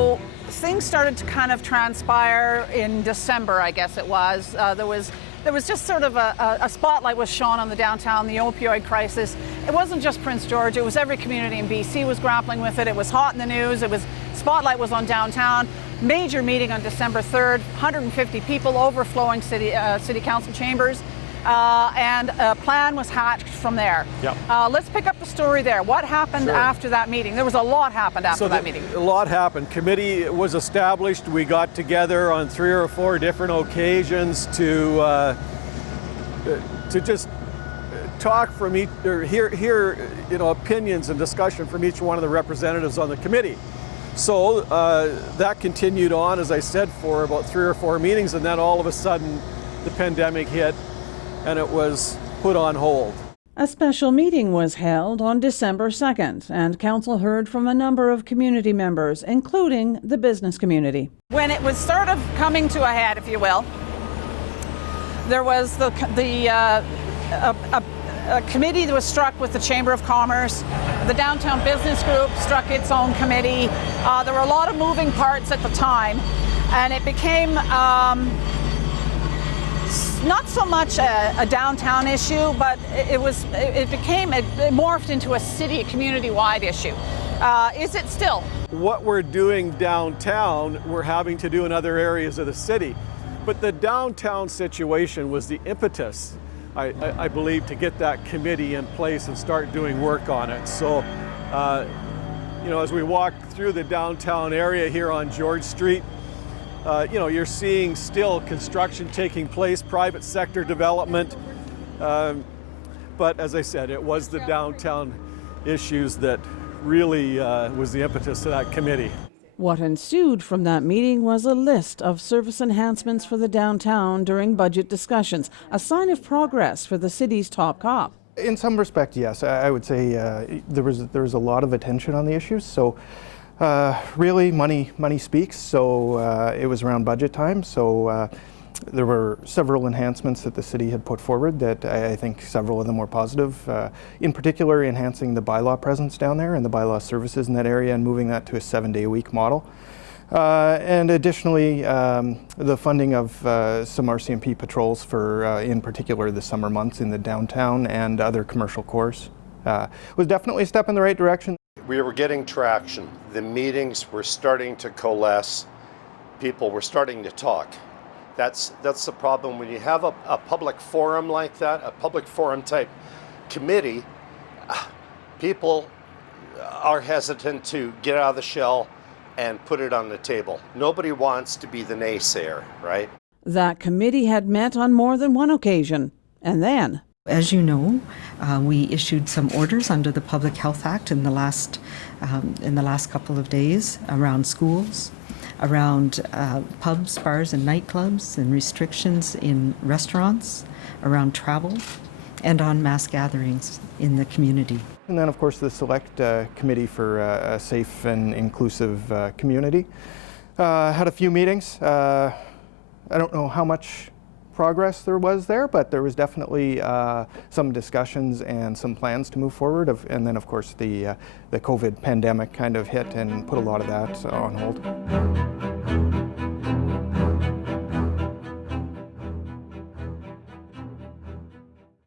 So things started to kind of transpire in December, I guess it was. There was just sort of a spotlight was shone on the downtown, the opioid crisis. It wasn't just Prince George, it was every community in BC was grappling with it. It was hot in the news, spotlight was on downtown. Major meeting on December 3rd, 150 people overflowing city council chambers. And a plan was hatched from there. Yep. Let's pick up the story there. What happened after that meeting? There was a lot happened after that meeting. A lot happened. Committee was established. We got together on 3 or 4 different occasions to just talk from each, or hear opinions and discussion from each one of the representatives on the committee. So that continued on, as I said, for about 3 or 4 meetings, and then all of a sudden the pandemic hit and it was put on hold. A special meeting was held on December 2nd, and council heard from a number of community members, including the business community. When it was sort of coming to a head, if you will, there was a committee that was struck with the Chamber of Commerce. The Downtown Business Group struck its own committee. There were a lot of moving parts at the time, and it became not so much a downtown issue, but it morphed into a community-wide issue. Is it still? What we're doing downtown, we're having to do in other areas of the city. But the downtown situation was the impetus, I believe, to get that committee in place and start doing work on it. So, as we walk through the downtown area here on George Street, you're seeing still construction taking place, private sector development. But as I said, it was the downtown issues that really was the impetus to that committee. What ensued from that meeting was a list of service enhancements for the downtown during budget discussions, a sign of progress for the city's top cop. In some respect, yes. I would say there was a lot of attention on the issues. So really, money speaks. So it was around budget time. So there were several enhancements that the city had put forward that I think several of them were positive. In particular, enhancing the bylaw presence down there and the bylaw services in that area and moving that to a 7-day-a-week model. And additionally, the funding of some RCMP patrols for, in particular, the summer months in the downtown and other commercial cores was definitely a step in the right direction. We were getting traction. The meetings were starting to coalesce. People were starting to talk. That's the problem when you have a public forum like that, a public forum type committee. People are hesitant to get out of the shell and put it on the table. Nobody wants to be the naysayer, right? That committee had met on more than one occasion, and then. As you know, we issued some orders under the Public Health Act in the last couple of days around schools, around pubs, bars, and nightclubs, and restrictions in restaurants, around travel, and on mass gatherings in the community. And then, of course, the Select Committee for a Safe and Inclusive Community had a few meetings. I don't know how much progress there was there, but there was definitely some discussions and some plans to move forward. And then, of course, the COVID pandemic kind of hit and put a lot of that on hold.